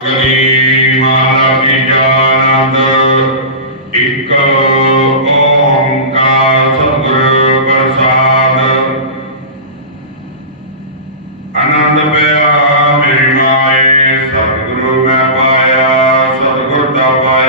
ਜੀ ਮਾਤਾ ਕੀ ਜਾਨੰਦ ਇੱਕ ਓੰਕਾਰ ਸਤਿਗੁਰ ਪ੍ਰਸਾਦ ਆਨੰਦ ਪਿਆ ਮੇਰੀ ਮਾਏ ਸਤਿਗੁਰੂ ਮੈਂ ਪਾਇਆ ਸਤਿਗੁਰ ਦਾ ਪਾਇਆ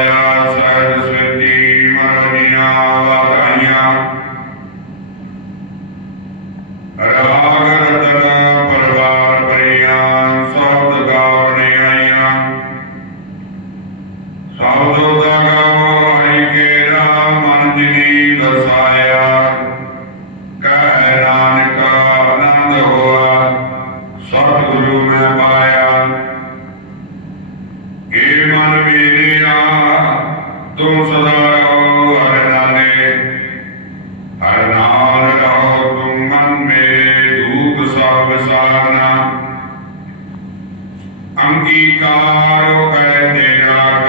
अंगीकार है तेरा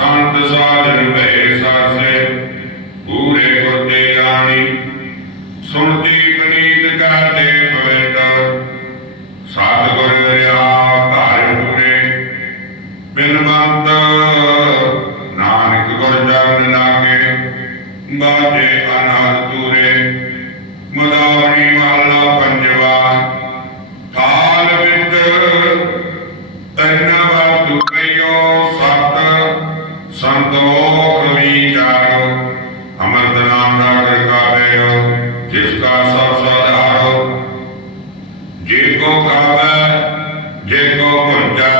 ਸੰਤ ਸਾਜਨ ਭੈ ਸਾਸੇ, ਪੂਰੇ ਕੋਤੇ ਆਣੀ ਸੁਣਤੀ ਬਨੀਤ ਕਰਦੇ ਪਵਿੱਤ। ਸਤਿਗੁਰ ਰਿਆ ਧਾਰਿ ਪੂਰੇ। ਬਿਨ ਬੰਤ ਨਾਨਕ ਗੁਰ ਚਰਨ ਲਾਗੇ, ਬਾਜੇ ਅਨਾਦ ਪੂਰੇ। ਮਦਾਵਣੀ ਮਹਲਾ ਪੰਜਵਾ। ਕਾਲ ਬਿੰਦ ਤੈਨਾ ਸੰਤੋ ਕਵੀਕਾਰੋ ਅਮਰਤ ਨਾਮ ਰਾਗਰ ਕਾ ਪਇਓ ਜਿਸ ਕਾ ਸਭ ਸਾਧਾਰੋ ਜੇ ਕੋ ਕਾਵੇ ਜੇ ਕੋ ਮੁੰਡਾ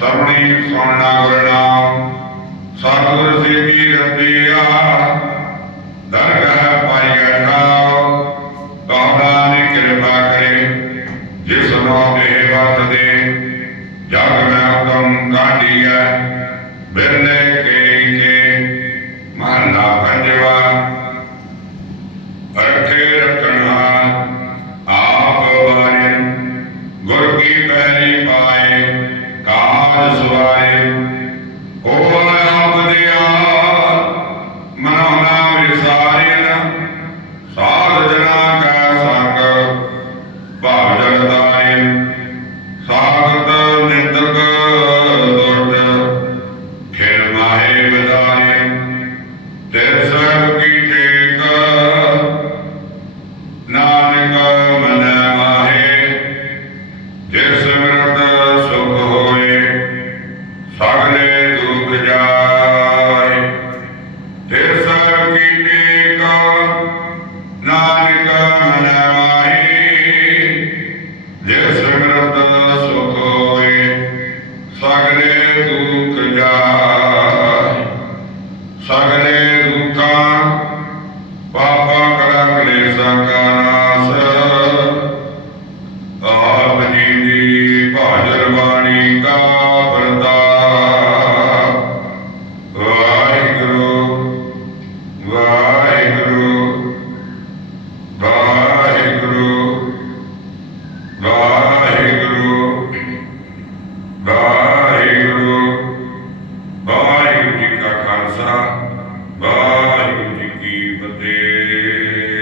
ਸਭਨੇ ਸੁਣਨਾ ਗੁਰਨਾਮ ਸਤਿਗੁਰ ਸੇਵੀ ਰਤੀਆ ਦਰਗਾਹ ਪਾਈਆ ਨਾਮ ਕਹਦਾ ਨੇ ਕਿਰਪਾ ਕਰੇ, ਜਿਸ ਨਾਮ ਦੇ ਵਰਤਦੇ ਜਗ ਮੈਂ ਹੁਕਮ ਕਾਢੀਐ ਬਿਰਨੇ ਕੇ ਕੇ, ਮਹਲਾ ਅਰਥੇ ਰੱਖਣਾ ਆਪ ਵਾਰੇ ਗੁਰ ਕੀ ਪਹਿਲੀ ਪਾਈ Subhanahu wa ta'ala.